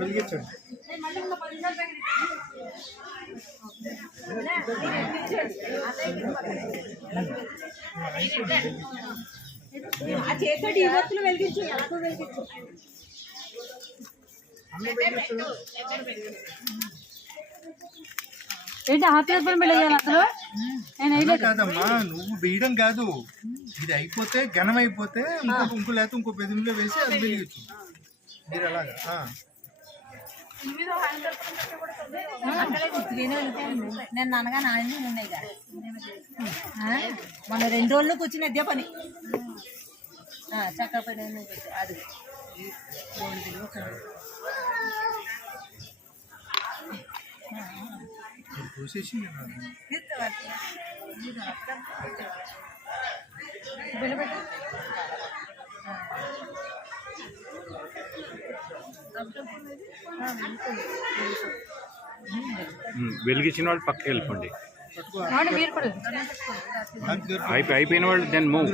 వెలిగించండి. ఆ చేతితో ఈ వత్తులు వెలిగించు, ఎలాగో వెలిగించు. ఏంటి కాదమ్మా, నువ్వు వేయడం కాదు, ఇది అయిపోతే ఘనం అయిపోతే ఇంకో లేకపోతే ఇంకో పెదిమిలో వేసి అది వెలిగించు. మీరు అలాగా నేను అనగా నాయన ఉన్నాయి మన 2 రోజులు కూర్చుని అదే పని చక్క పని అది చూసేసి వెలిగించిన వాళ్ళు పక్కకి వెళ్ళిపోండి. అయిపోయిన వాళ్ళు దాన్ని మూవ్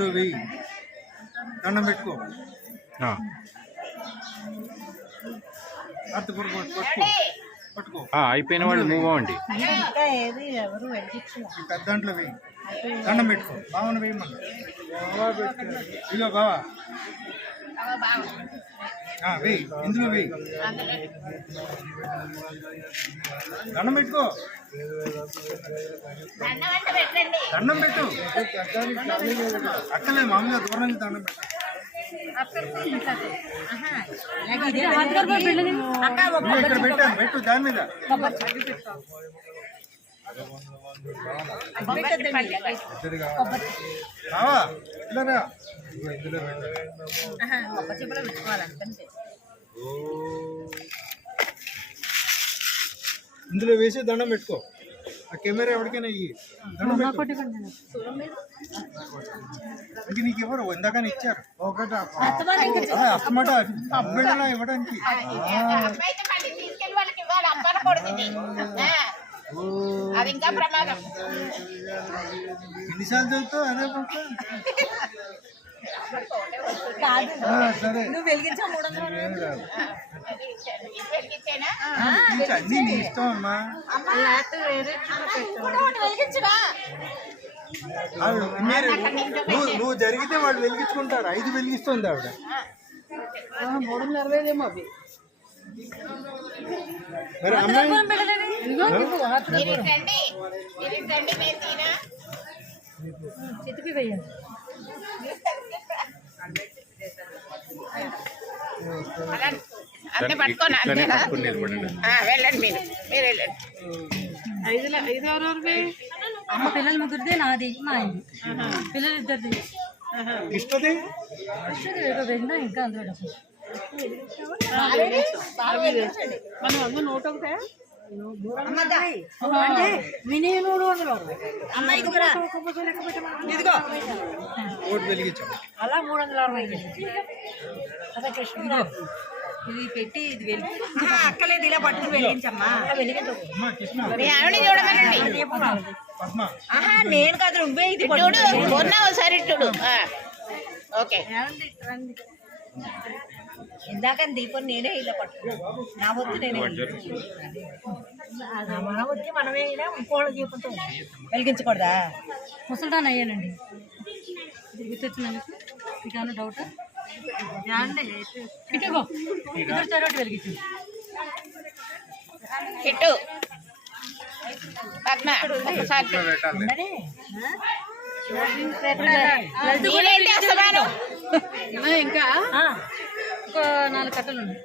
దండం పెట్టుకో. అయిపోయిన వాళ్ళు మూవ్ అవ్వండి. పెద్ద దాంట్లో వేయి, దండం పెట్టుకో. బావన వేయమన్నా. ఇగో బావా వెయ్యి, ఇందులో వెయ్యి, దండం పెట్టుకో. దండం పెట్టు. అక్కలే మామూలుగా దూరం నుంచి దండం పెట్టు. ఇక్కడ పెట్టాను, పెట్టు దాని మీద. ఇందులో వేసి దండం పెట్టుకో. ఆ కెమెరా ఎవరికైనా ఇయ్యి, దండం పెట్టు. అంటే నీకు ఎవరు ఇందాకనే ఇచ్చారు అస్తమాట అబ్బాయిలా ఇవ్వడానికి. ఎన్నిసార్లు చదువుతావు అదే పక్క. సరే అన్ని నీ ఇష్టం అమ్మా. నువ్వు జరిగితే వాళ్ళు వెలిగించుకుంటారు. 5 వెలిగిస్తుంది ఆవిడ. 360 అవి మరి అమ్మాయి చితికి వేయండి. వెళ్ళండి మీరు వెళ్ళండి. 5 అమ్మ పిల్లల ముగ్గురిదే, నాది మా ఆయనది. పిల్లలు 2 ఇష్టది వెళ్ళినా ఇంకా అందులో మనం అమ్మ 101 మినీ 300 ఇదిగో అలా 360 అదే కృష్ణ. ఇది పెట్టి ఇది వెళ్ళి అక్కలేదు, ఇలా పట్టుకుని వెలిగించమ్మా. నేను కాదు, నువ్వే ఇది ఒకసారి ఇట్టుడు. ఓకే, ఇందాక దీపం నేనే ఇలా పట్టుకున్నా. నా వద్దు నేనే మన వచ్చి మనమే ఇంకోళ్ళు దీపంతో వెలిగించకూడదా? ముసల్దాన్ అయ్యానండి. గుర్తొచ్చినందుకు మీకు ఏమైనా డౌటా? ఇటుగో ఇటు వెలిగించండి. ఇటు పద్మ ఒకసారి ఇంకా ఒక 4 కట్టలు ఉన్నాయి.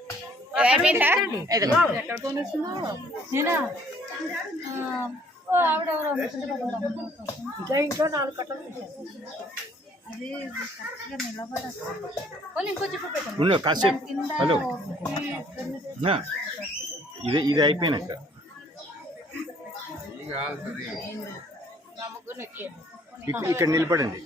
నేనా ఆవిడెవరో ఇంకా 4 కట్టలు అది కరెక్ట్గా నిలబడదు. వాళ్ళు ఇంకో చెప్పు పెట్టండి కాసేపు. హలో, ఇది అయిపోయినాక నా ముగ్గురు ఎక్కండి. ఇక్కడ నిలబడండి.